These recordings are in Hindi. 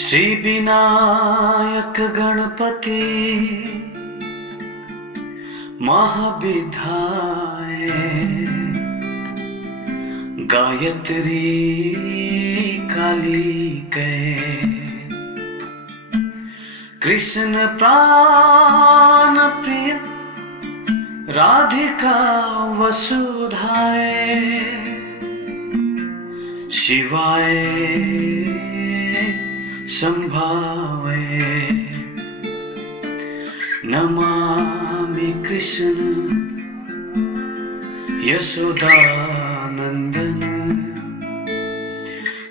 श्री विनायक गणपति महाविद्याय गायत्री कालिकै कृष्ण प्राण प्रिय राधिका वसुधाय शिवाय संभावे नमामि कृष्ण यशोदानंदन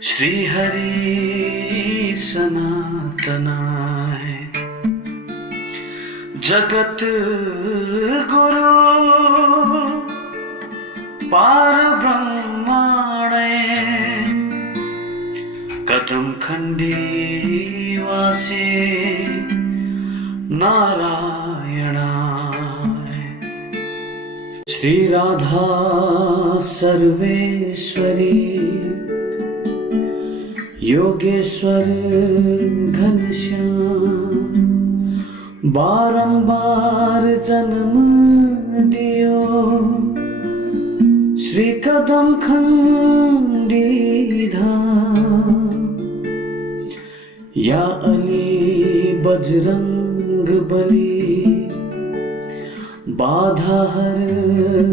श्री हरि सनातनाय जगत गुरु पार ब्रह्माणे कदम खंडी वासे नारायणाय श्री राधा सर्वेश्वरी योगेश्वर घनश्याम बारंबार जन्म दियो श्री कदम खंडी धाम या अली बजरंग बली बाधा हर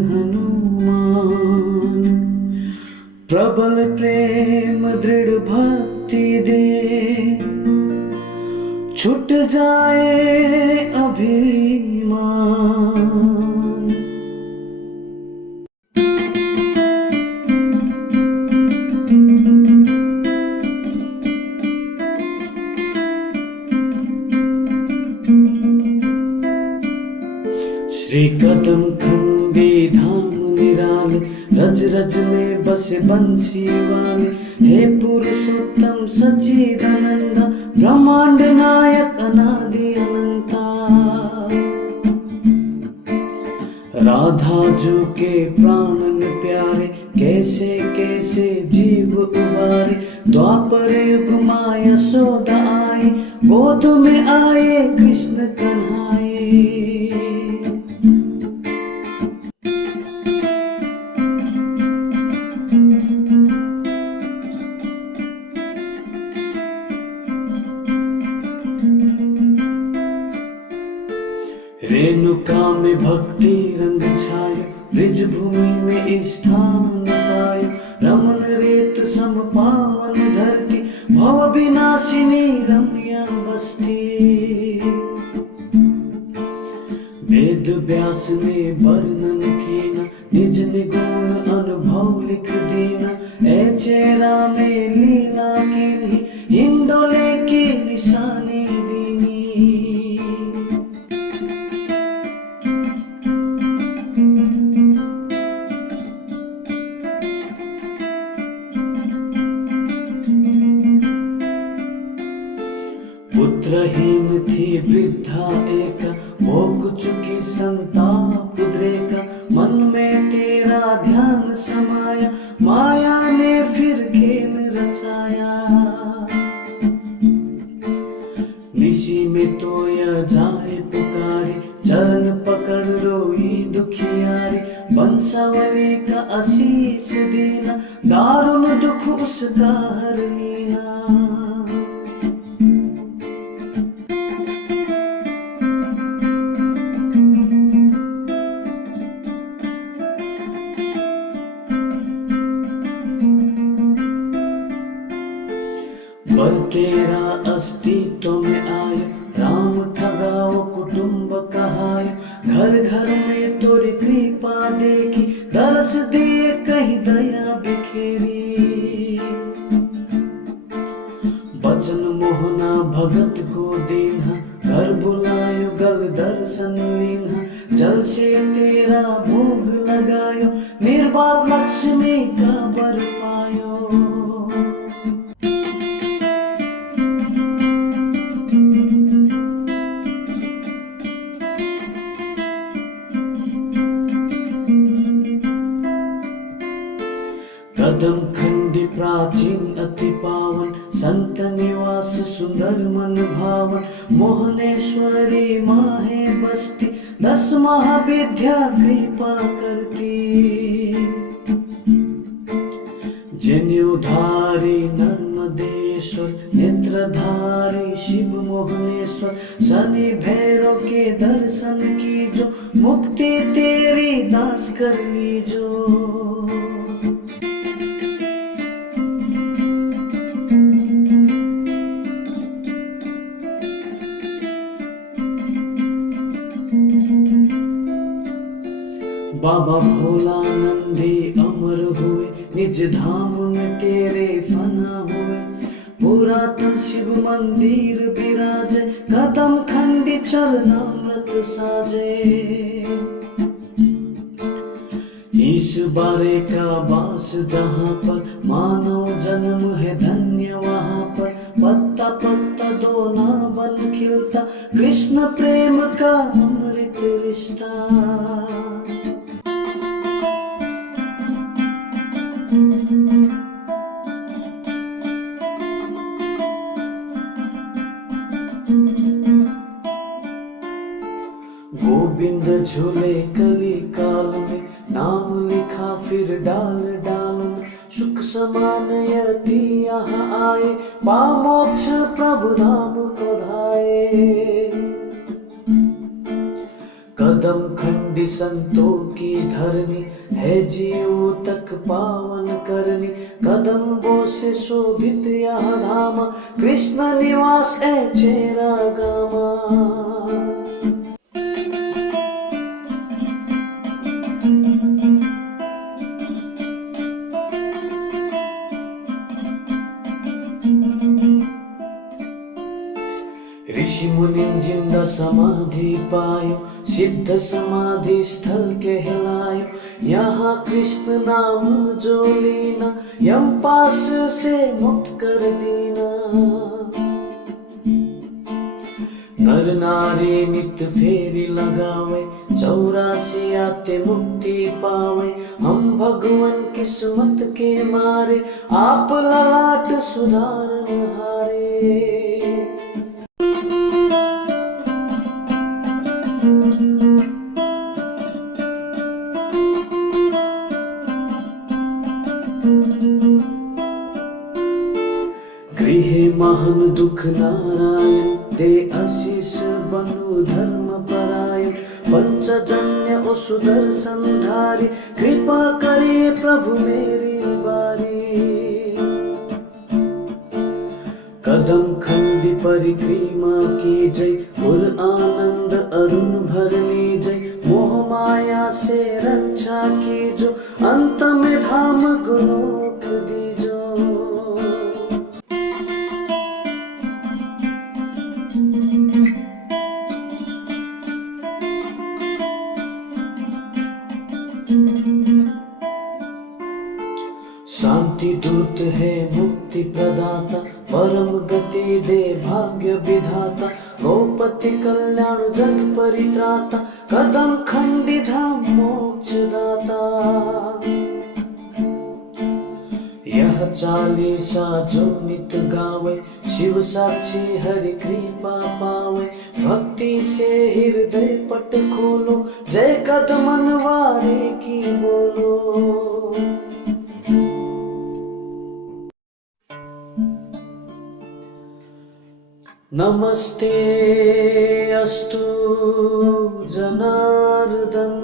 हनुमान प्रबल प्रेम दृढ़ भक्ति दे छूट जाए अभिमान। श्री कदम खंडी धाम निराले रज रज में बसे बंसी वाले हे पुरुषोत्तम सच्चिदानंद ब्रह्मांड नायक अनादि अनंता राधा जो के प्राणन प्यारे कैसे कैसे जीव उबारे द्वापर युग माया यशोदा आई गोद में आए कृष्ण कन्हाए रेणुका में भक्ति रंग छायो ब्रिज भूमि में स्थान पायो रमन रेत सम पावन धरती भव विनाशिनी रम्या बस्ती वेद व्यास ने वर्णन कीना निज निगुण अनुभव लिख दीना ऐ चेहरा में लीला कीनी हिंडोले की निशानी दीनी पुत्रहीन थी वृद्धा एका भोग चुकी संताप उद्रेका मन में तेरा ध्यान समाया माया ने फिर खेल रचाया निशी में तो यह जाए पुकारे चरण पकड़ रोई दुखियारी बंसावली का आशीष देना दारुण दुख उसका हर लेना पर तेरा अस्तित्व में आयो राम ठगाओ कुटुंब कहायो घर घर में तोरी कृपा देखी दरस दिए कहीं दया बिखेरी बचन मोहना भगत को देना घर बुलायो गल दर्शन लेना जल से तेरा भोग लगायो निर्बाध लक्ष्मी का बर पायो कदम अति पावन, संत निवास सुंदर मन भावन। मोहनेश्वरी माहे बसती, 10 महाविद्या कृपा करती। जनेऊधारी नर्मदेश्वर, नेत्रधारी शिव मोहनेश्वर। शनि भैरव के दर्शन कीजो, मुक्ति तेरी दास कर लीजो। बाबा भोलानंदी अमर हुए, निज धाम में तेरे फना हुए। पुरातन शिव मंदिर विराजे, कदम खंडी चरणामृत साजे। इस बारे का वास जहाँ पर, मानव जन्म है धन्य वहाँ पर। पत्ता पत्ता दोना बन खिलता, कृष्ण प्रेम का अमृत रिश्ता। गोविंद झूले कली काल में, नाम लिखा फिर डाल डाल में। सुख समान यति यहाँ आए, पामोक्ष प्रभु धाम को धाये। कदम खंडी संतों की धरनी, है जीव तक पावन करनी। कदम्बों से शोभित यह धाम, कृष्ण निवास है चेरा गामा। ऋषि मुनि जिंदा समाधि पायो, सिद्ध समाधि स्थल कहलायो। यहाँ कृष्ण नाम जो लीना, यम पास से मुक्त कर दीना। नर नारी नित फेरी लगावे, 84 आते मुक्ति पावे। हम भगवान किस्मत के मारे, आप ललाट सुधारन हारे। गृहे महान दुख नारायण, दे आशीष बनु धर्म परायण। पंचजन्य ओ सुदर्शन धारी, कृपा करिए प्रभु मेरी बारी। कदम खंडी परिक्रमा की जय, पुर आनंद अरुण भर ली जय। मोह माया से रक्षा कीजो, अंत में धाम गुलोक दीजो। शांति दूत है मुक्ति प्रदाता, परम गति दे भाग्य विधाता। गौपति कल्याण जग परित्राता, कदम खंडी धाम मोक्ष दाता। यह चालीसा जो नित गावे, शिव साक्षी हरि कृपा पावे। भक्ति से हृदय पट खोलो, जय कदमन वारे की बोलो। नमस्ते अस्तु जनार्दन,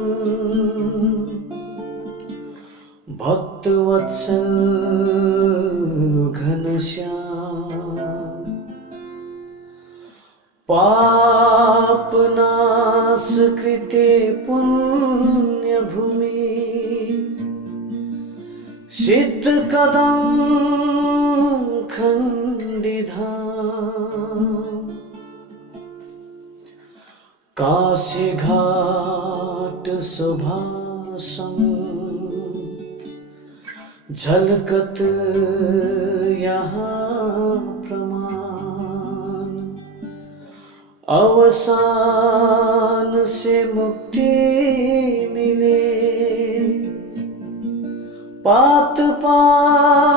भक्तवत्सल घनश्याम। पापनाश कृते पुण्य भूमि, सिद्ध कदम खंडी धाम। काशी घाट सुभाषम, झलकत यहाँ प्रमाण। अवसान से मुक्ति मिले, पात पात